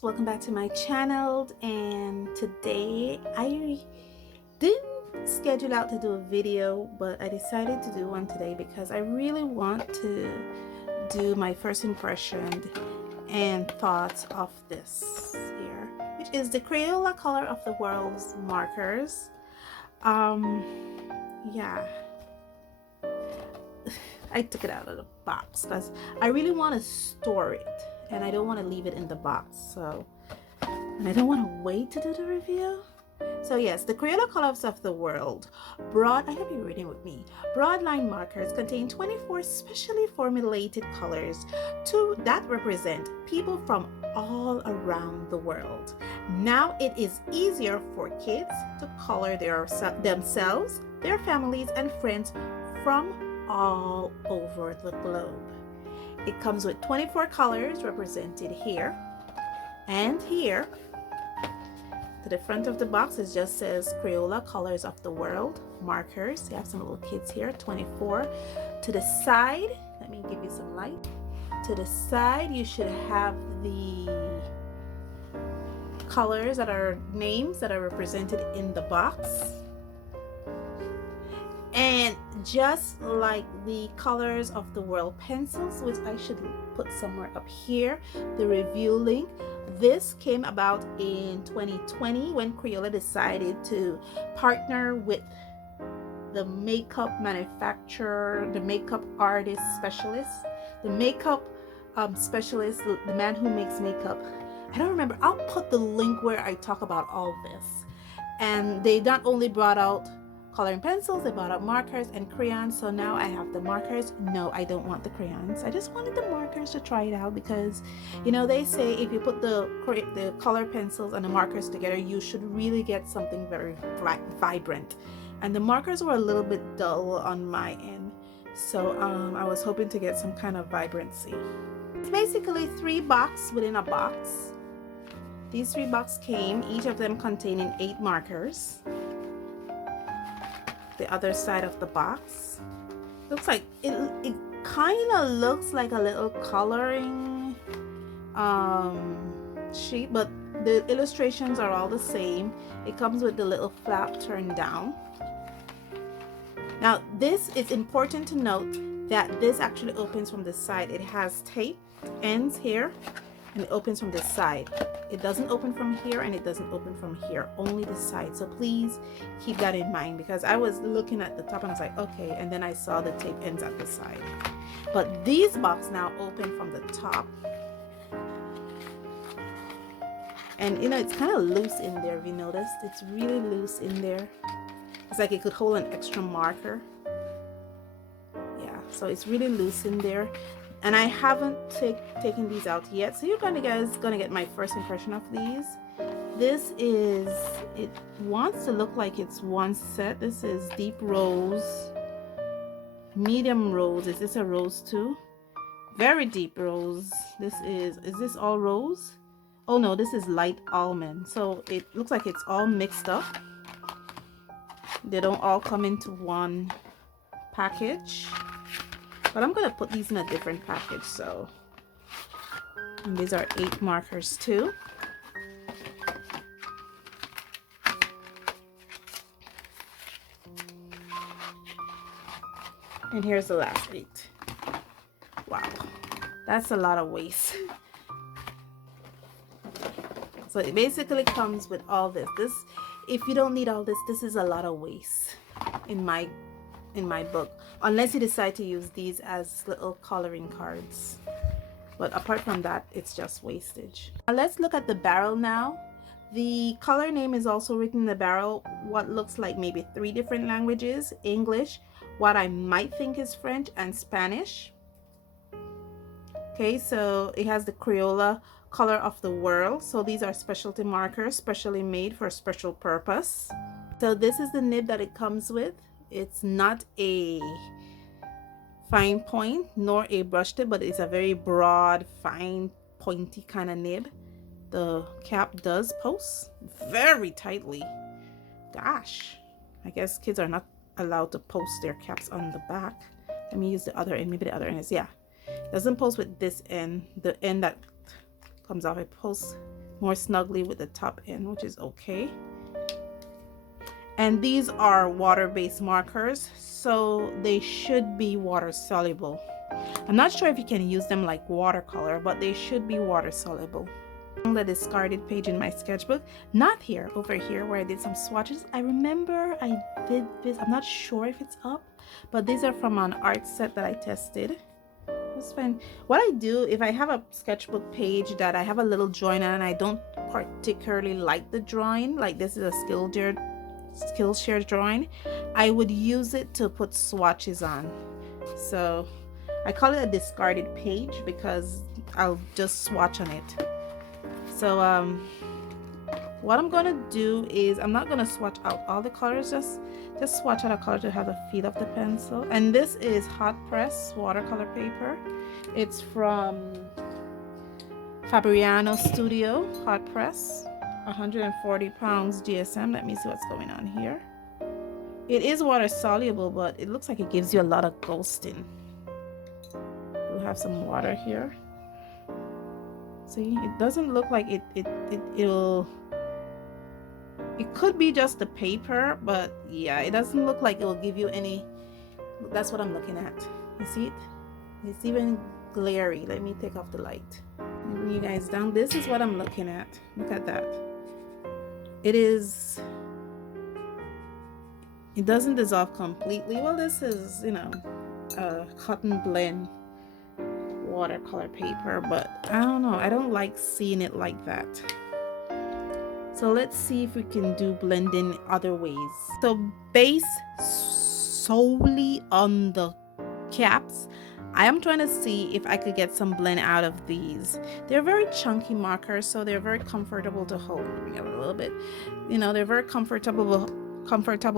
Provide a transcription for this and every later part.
welcome back to my channel. And today I didn't schedule out to do a video, but I decided to do one today because I really want to do my first impression and thoughts of this here, which is the Crayola Color of the World's markers. Yeah, I took it out of the box because I really want to store it and I don't want to leave it in the box, and I don't want to wait to do the review. So yes, the Crayola Colors of the World I hope you're reading with me. Broadline markers contain 24 specially formulated colors that represent people from all around the world. Now it is easier for kids to color themselves, their families, and friends from all over the globe. It comes with 24 colors represented here and here. To the front of the box, it just says Crayola Colors of the World markers. You have some little kids here, 24. To the side, let me give you some light. To the side, you should have the colors names that are represented in the box. And just like the Colors of the World pencils, which I should put somewhere up here, the review link, this came about in 2020 when Crayola decided to partner with the makeup manufacturer, the makeup artist specialist, the makeup specialist, the man who makes makeup. I don't remember. I'll put the link where I talk about all this. And they not only brought out coloring pencils, they brought out markers and crayons. So now I have the markers. No, I don't want the crayons. I just wanted the markers to try it out because, you know, they say if you put the color pencils and the markers together, you should really get something very vibrant. And the markers were a little bit dull on my end. So I was hoping to get some kind of vibrancy. It's basically 3 boxes within a box. These 3 boxes came, each of them containing 8 markers. The other side of the box looks like it kind of looks like a little coloring sheet, but the illustrations are all the same. It comes with the little flap turned down. Now this is important to note that this actually opens from the side. It has tape ends here and it opens from this side. It doesn't open from here and it doesn't open from here, only the side. So please keep that in mind, because I was looking at the top and I was like, okay, and then I saw the tape ends at the side. But these boxes now open from the top. And you know, it's kind of loose in there. If you noticed, it's really loose in there. It's like it could hold an extra marker. Yeah, so it's really loose in there. And I haven't taken these out yet, so you're gonna get my first impression of these. It wants to look like it's one set. This is deep rose, medium rose. Is this a rose too? Very deep rose. Is this all rose? Oh no, this is light almond. So it looks like it's all mixed up. They don't all come into one package. But I'm going to put these in a different package. And these are 8 markers too. And here's the last 8. Wow, that's a lot of waste. So it basically comes with all this. If you don't need all this, this is a lot of waste in my book, unless you decide to use these as little coloring cards. But apart from that, it's just wastage. Now let's look at the barrel now. The color name is also written in the barrel, what looks like maybe 3 different languages: English, what I might think is French, and Spanish. Okay, so it has the Crayola Color of the World. So these are specialty markers, specially made for a special purpose. So this is the nib that it comes with. It's not a fine point nor a brush tip, but it's a very broad, fine, pointy kind of nib. The cap does post very tightly. Gosh, I guess kids are not allowed to post their caps on the back. Let me use the other end. Maybe the other end is, yeah. It doesn't post with this end, the end that comes off. It posts more snugly with the top end, which is okay. And these are water-based markers, so they should be water soluble. I'm not sure if you can use them like watercolor, but they should be water soluble. The discarded page in my sketchbook, not here, over here where I did some swatches. I remember I did this, I'm not sure if it's up, but these are from an art set that I tested. It's fine. What I do, if I have a sketchbook page that I have a little drawing on and I don't particularly like the drawing, like this is a Skillshare drawing, I would use it to put swatches on. So I call it a discarded page because I'll just swatch on it. So what I'm gonna do is I'm not gonna swatch out all the colors, just swatch out a color to have the feel of the pencil. And this is hot press watercolor paper. It's from Fabriano Studio hot press, 140 pounds GSM. Let me see what's going on here. It is water soluble, but it looks like it gives you a lot of ghosting. We'll have some water here. See, it doesn't look like it'll. It could be just the paper, but yeah, it doesn't look like it will give you any. That's what I'm looking at. You see it? It's even glary. Let me take off the light. Bring you guys down. This is what I'm looking at. Look at that. It doesn't dissolve completely. Well, this is, you know, a cotton blend watercolor paper, but I don't know, I don't like seeing it like that. So let's see if we can do blending other ways. So based solely on the caps, I am trying to see if I could get some blend out of these. They're very chunky markers, so they're very comfortable to hold. Bring it a little bit, you know, they're very comfortable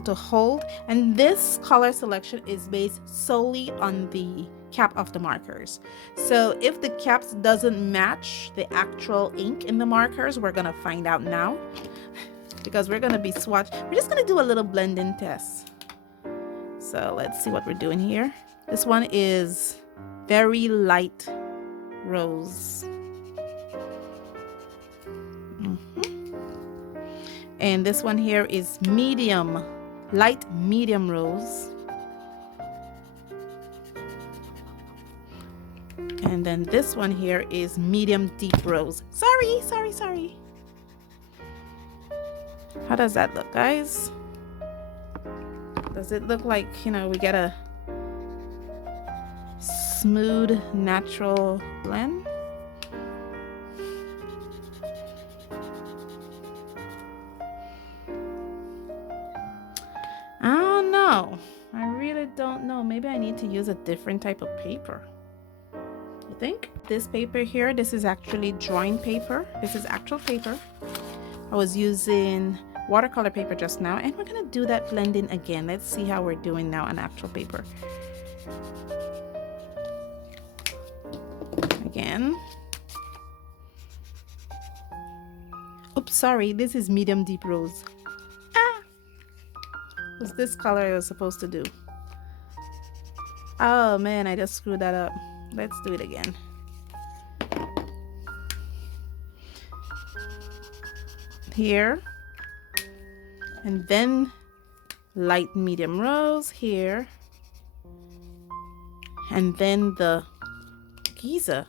to hold, and this color selection is based solely on the cap of the markers. So if the caps doesn't match the actual ink in the markers, we're gonna find out now, because we're gonna be we're just gonna do a little blending test. So let's see what we're doing here. This one is very light rose. And this one here is medium, light medium rose. And then this one here is medium deep rose. Sorry. How does that look, guys? Does it look like, you know, we get a smooth, natural blend? I don't know. I really don't know. Maybe I need to use a different type of paper. You think? This paper here, this is actually drawing paper. This is actual paper. I was using watercolor paper just now, and we're gonna do that blending again. Let's see how we're doing now on actual paper. Again. Oops, sorry, this is medium deep rose. Was this color I was supposed to do? Oh man, I just screwed that up. Let's do it again. Here, and then light medium rose here, and then the Giza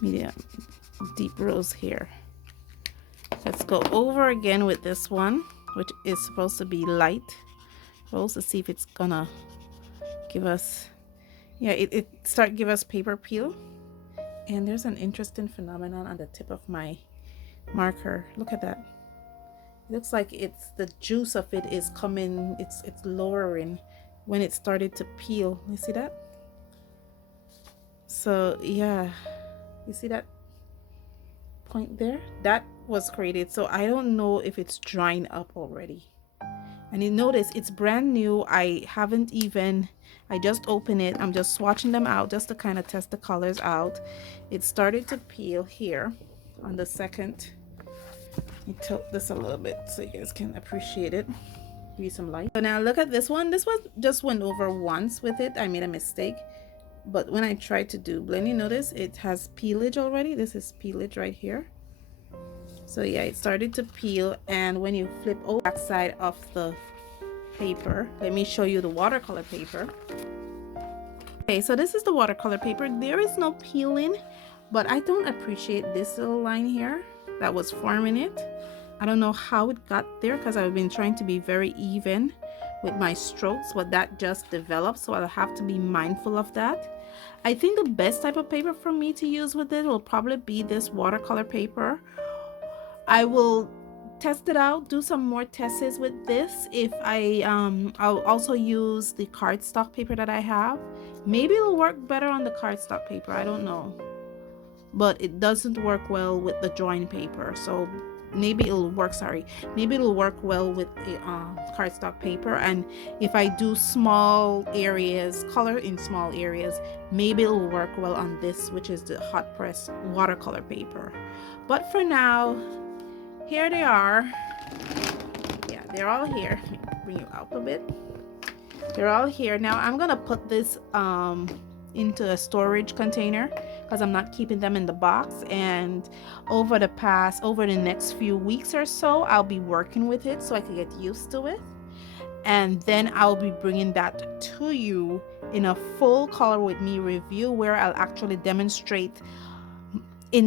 medium deep rose here. Let's go over again with this one, which is supposed to be light rose, to see if it's gonna give us, yeah, it start give us paper peel. And there's an interesting phenomenon on the tip of my marker. Look at that. It looks like it's the juice of it is coming, it's lowering when it started to peel. You see that? So yeah, you see that point there? That was created. So I don't know if it's drying up already. And you notice it's brand new. I just opened it. I'm just swatching them out just to kind of test the colors out. It started to peel here on the second. Let me tilt this a little bit so you guys can appreciate it. Give you some light. So now look at this one. This one just went over once with it. I made a mistake. but when I try to do blending, notice it has peelage already. This is peelage right here. So yeah, it started to peel, and when you flip over the back side of the paper, let me show you the watercolor paper. Okay, so this is the watercolor paper. There is no peeling, but I don't appreciate this little line here that was forming it. I don't know how it got there because I've been trying to be very even with my strokes, but that just developed, so I'll have to be mindful of that. I think the best type of paper for me to use with it will probably be this watercolor paper. I will test it out, do some more tests with this. If I'll also use the cardstock paper that I have. Maybe it'll work better on the cardstock paper, I don't know, but it doesn't work well with the drawing paper, so maybe it'll work well with the cardstock paper. And if I do small areas, color in small areas, maybe it'll work well on this, which is the hot press watercolor paper. But for now, here they are. Yeah, they're all here. Let me bring you up a bit. They're all here. Now I'm gonna put this into a storage container because I'm not keeping them in the box, and over the next few weeks or so I'll be working with it so I can get used to it, and then I'll be bringing that to you in a full color with me review where I'll actually demonstrate to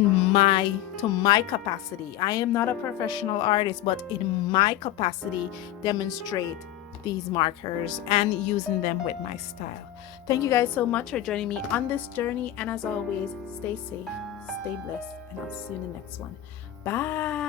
my capacity. I am not a professional artist, but in my capacity demonstrate these markers and using them with my style. Thank you guys so much for joining me on this journey, and as always, stay safe, stay blessed, and I'll see you in the next one. Bye.